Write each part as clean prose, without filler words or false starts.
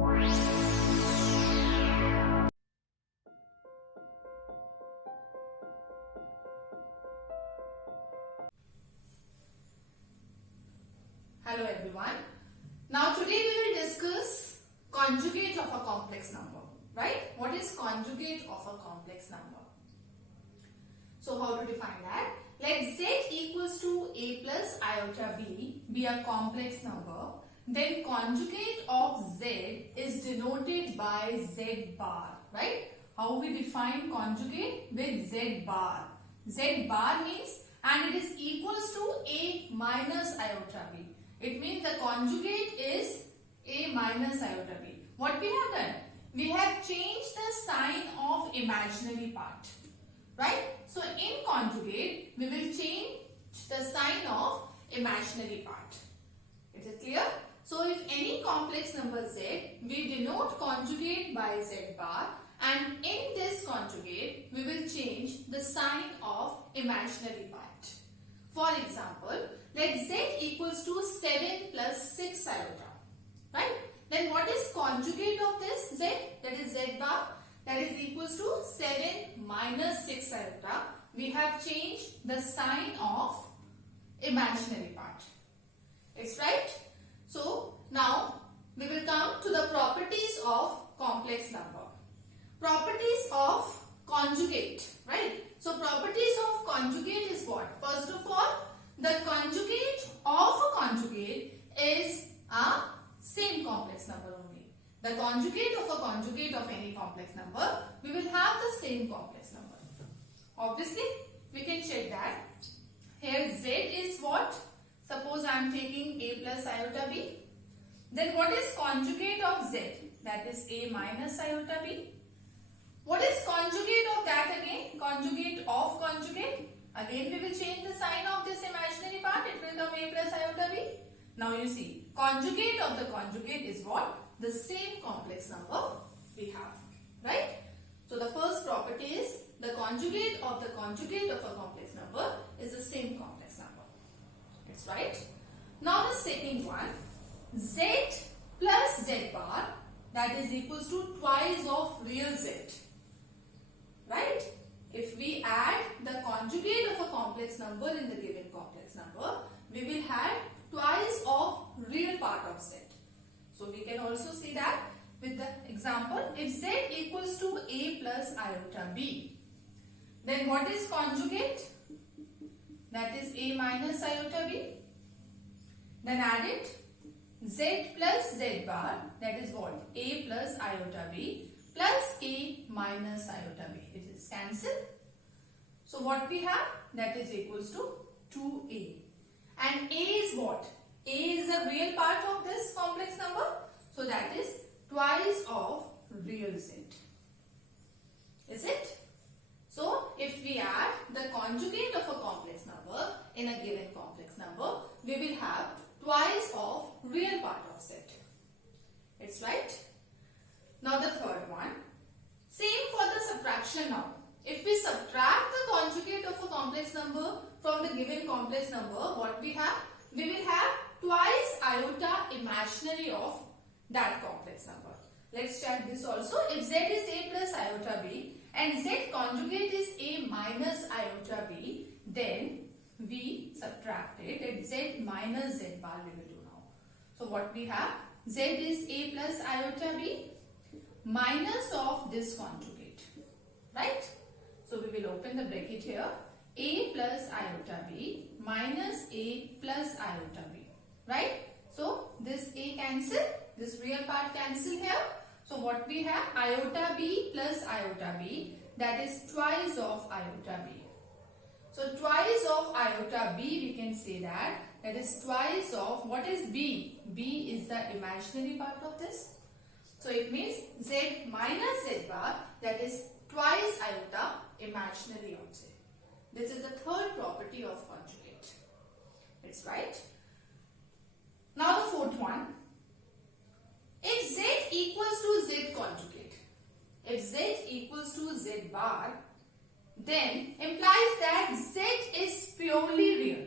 Hello everyone. Now today we will discuss conjugate of a complex number, right? What is conjugate of a complex number? So how to define that? Let z equals to a plus iota b be a complex number, then conjugate of z is denoted by z bar, right? How we define conjugate? With z bar. Z bar means, and it is equals to a minus iota b. It means the conjugate is a minus iota b. What we have done? We have changed the sign of imaginary part. Right? So in conjugate, we will change the sign of imaginary part. Is it clear? So if any complex number z, we denote conjugate by z bar, and in this conjugate, we will change the sign of imaginary part. For example, let z equals to 7 plus 6 iota, right? Then what is conjugate of this z? That is z bar, that is equals to 7 minus 6 iota. We have changed the sign of imaginary part. It's right? So now we will come to the properties of complex number. Properties of conjugate, right? So properties of conjugate is what? First of all, the conjugate of a conjugate is a same complex number only. The conjugate of a conjugate of any complex number, we will have the same complex number. Obviously, we can check that. Here z is what? Suppose I am taking a plus iota b. Then what is conjugate of z? That is a minus iota b. What is conjugate of that again? Conjugate of conjugate. Again we will change the sign of this imaginary part. It will come a plus iota b. Now you see, conjugate of the conjugate is what? The same complex number we have. Right? So the first property is the conjugate of a complex number is the same complex number. It's right. Now the second one, z plus z bar, that is equals to twice of real z. Right? If we add the conjugate of a complex number in the given complex number, we will have twice of real part of z. So we can also see that with the example, if z equals to a plus iota b, then what is conjugate? That is a minus iota b. Then add it, z plus z bar, that is what? A plus iota b plus a minus iota b. It is cancelled. So what we have? That is equals to 2a. And a is what? A is a real part of this complex number. So that is twice of real z. Is it? So if we add the conjugate of a complex number in a given complex number, we will have twice of real part of z. It's right? Now the third one. Same for the subtraction now. If we subtract the conjugate of a complex number from the given complex number, what we have? We will have twice iota imaginary of that complex number. Let's check this also. If z is a plus iota b and z conjugate is a minus iota b, then we subtract it and z minus z bar we will do now. So what we have? Z is a plus iota b minus of this conjugate, right? So we will open the bracket here, a plus iota b minus a plus iota b, right? So this a cancel, this real part cancel here. So what we have? Iota b plus iota b, that is twice of iota b. So twice of iota b, we can say that is twice of, what is b? B is the imaginary part of this. So it means z minus z bar, that is twice iota imaginary of z. This is the third property of conjugate. It's right. Now the fourth one. If z equals to z conjugate, if z equals to z bar, then implies that z is purely real.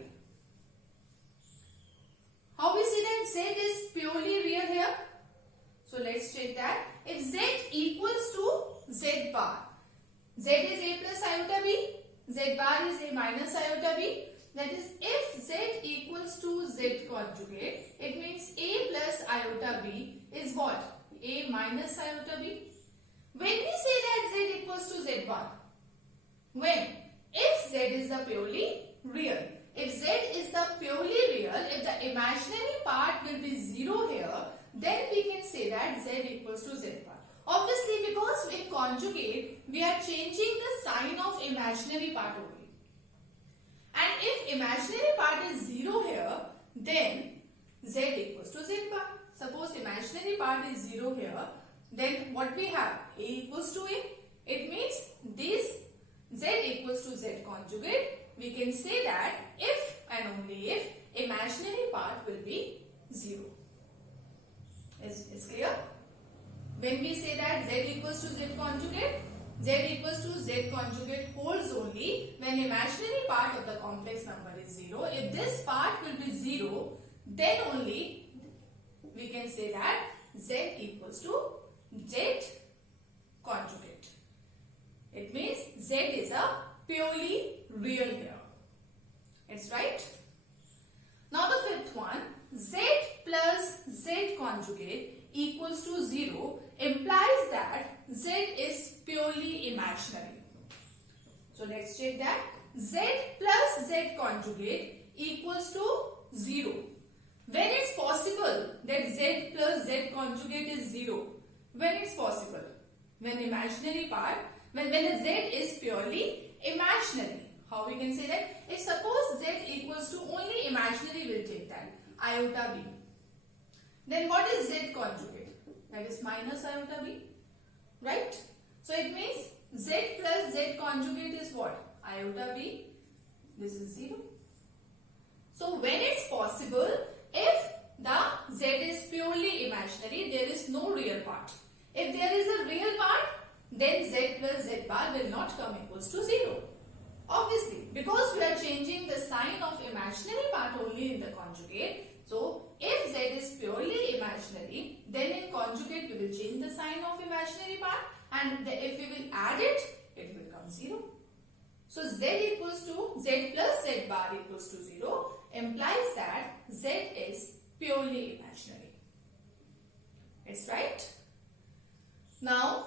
How we see that z is purely real here? So let's check Z is A plus iota B, Z bar is A minus iota B. That is, if Z equals to Z conjugate, it means A plus iota B is what? A minus iota B. When we say that Z equals to Z bar, when? If Z is the purely real. If Z is the purely real, if the imaginary part will be 0 here, then we can say that Z equals to Z bar. Obviously, because in conjugate, we are changing the sign of imaginary part only. And if imaginary part is 0 here, then Z equals to Z bar. Suppose imaginary part is 0 here, then what we have? A equals to A. It means this Z equals to Z conjugate. We can say that if and only if imaginary part will be 0. Is clear? When we say that Z equals to Z conjugate, Z equals to Z conjugate holds only when imaginary part of the complex number is 0. If this part will be 0, then only we can say that Z equals to Z conjugate. It means Z is a purely real here. It's right. Now the fifth one, Z plus Z conjugate equals to 0 implies that Z is purely imaginary. So let's check that. Z plus Z conjugate equals to 0. When it's possible that Z plus Z conjugate is 0? When it's possible? When imaginary part, when the Z is purely imaginary. How we can say that? If suppose Z equals to only imaginary, we'll take that, iota B. Then what is Z conjugate? That is minus iota B. Right? So it means Z plus Z conjugate is what? Iota B. This is 0. So when it's possible, if the Z is purely imaginary, there is no real part. If there is a real part, then Z plus Z bar will not come equals to 0. Obviously, because we are changing the sign of imaginary part only in the conjugate. So if Z is purely imaginary, then in conjugate we will change the sign of imaginary part, and if we will add it, it will come 0. So Z equals to Z plus Z bar equals to 0 implies that Z is purely imaginary. It's right. Now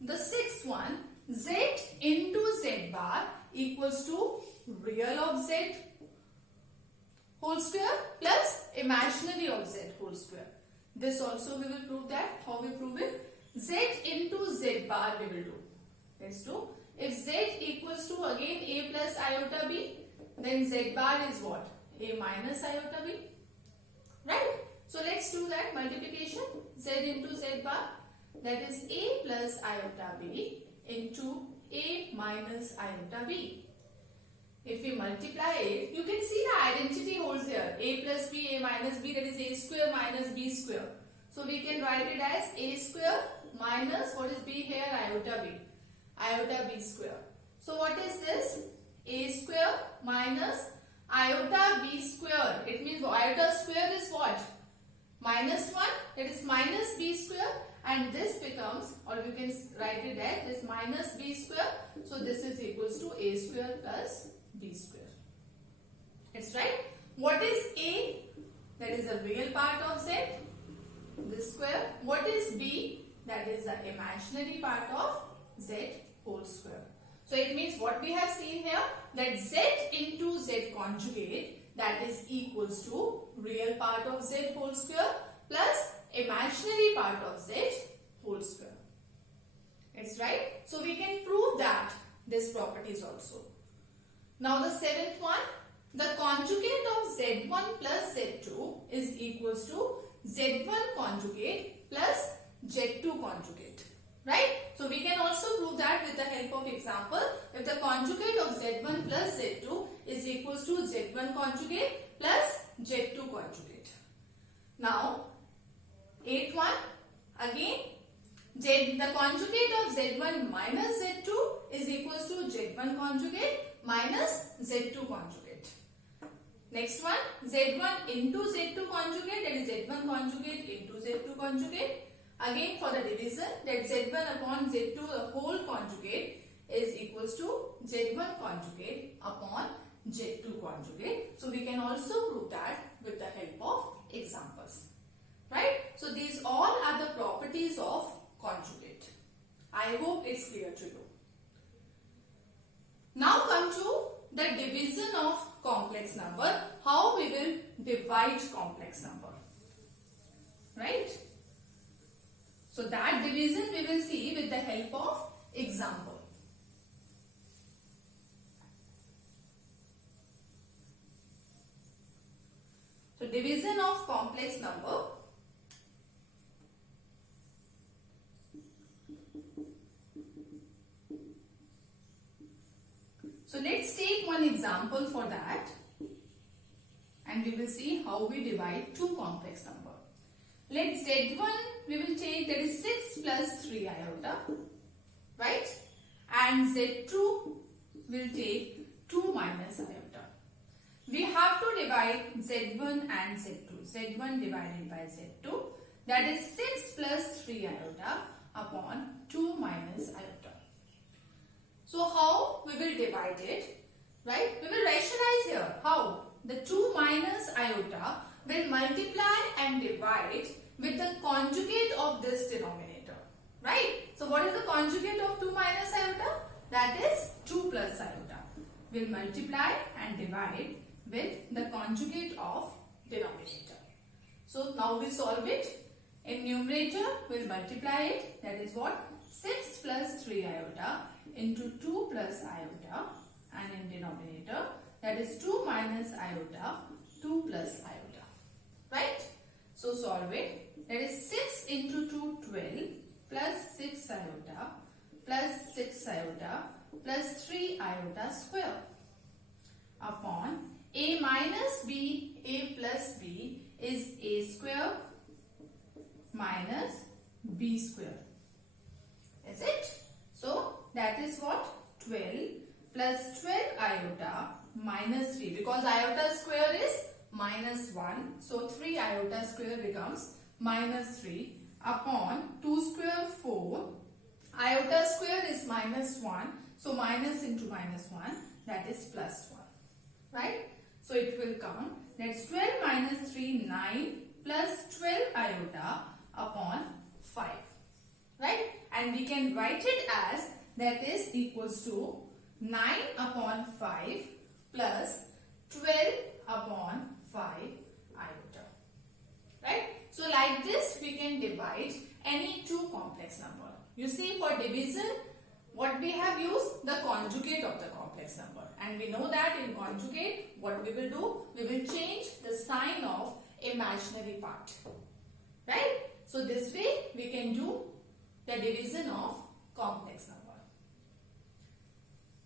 the sixth one, Z into Z bar equals to real of Z whole square plus imaginary of Z whole square. This also we will prove that. How we prove it? Z into Z bar we will do. Let's do. If Z equals to again A plus iota B, then Z bar is what? A minus iota B. Right? So let's do that multiplication. Z into Z bar, that is A plus iota B into A minus iota B. If we multiply it, you can see the identity holds here. A plus B, A minus B, that is A square minus B square. So we can write it as A square minus, what is B here? Iota B. Iota B square. So what is this? A square minus iota B square. It means iota square is what? Minus 1, that is minus B square, and this becomes, or we can write it as this minus B square. So this is equals to A square plus B square. It's right. What is A? That is the real part of Z, this square. What is B? That is the imaginary part of Z whole square. So it means what we have seen here, that Z into Z conjugate, that is equals to real part of Z whole square plus imaginary part of Z whole square. It's right. So we can prove that this property is also. Now the seventh one, the conjugate of Z1 plus Z2 is equals to Z1 conjugate plus Z2 conjugate. Right? So we can also prove that with the help of example. If the conjugate of Z1 plus Z2 is equals to Z1 conjugate plus Z2 conjugate. Now, 8th one, again, the conjugate of Z1 minus Z2 is equals to Z1 conjugate minus Z2 conjugate. Next one, Z1 into Z2 conjugate, that is Z1 conjugate into Z2 conjugate. Again for the division, that Z1 upon Z2 the whole conjugate is equals to Z1 conjugate upon Z2 conjugate. So we can also prove that with the help of examples. Right? So these all are the properties of conjugate. I hope it's clear to you. Now come to the division of complex number. How we will divide complex number. Right? So that division we will see with the help of example. So division of complex number. So let's take one example for that, and we will see how we divide two complex number. Let Z1 we will take, that is 6 plus 3 iota, right? And Z2 will take 2 minus iota. We have to divide Z1 and Z2. Z1 divided by Z2, that is 6 plus 3 iota upon 2 minus iota. So how we will divide it, right? We will rationalize here. How? The 2 minus iota will multiply and divide with the conjugate of this denominator, right? So what is the conjugate of 2 minus iota? That is 2 plus iota. Will multiply and divide with the conjugate of denominator. So now we solve it. In numerator, we'll multiply it. That is what? 6 plus 3 iota into 2 plus iota, and in denominator, that is 2 minus iota, 2 plus iota. Right? So solve it. That is 6 into 2, 12, plus 6 iota, plus 6 iota, plus 3 iota square, upon a minus b, a plus b is a square minus b square. Is it? So that is what? 12 plus 12 iota minus 3, because iota square is minus 1. So 3 iota square becomes minus 3 upon 2 square 4. Iota square is minus 1. So minus into minus 1, that is plus 1. Right? So it will come, that's 12 minus 3, 9 plus 12 iota upon 5. Right? And we can write it as, that is equals to 9 upon 5 plus 12 upon 5 iota. Right? So like this we can divide any two complex number. You see, for division, what we have used? The conjugate of the complex number. And we know that in conjugate, what we will do? We will change the sign of imaginary part. Right? So this way we can do the division of complex number.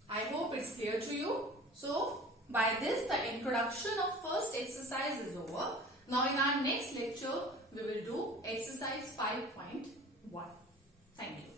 I hope it's clear to you. So by this, the introduction of first exercise is over. Now in our next lecture, we will do exercise 5.1. Thank you.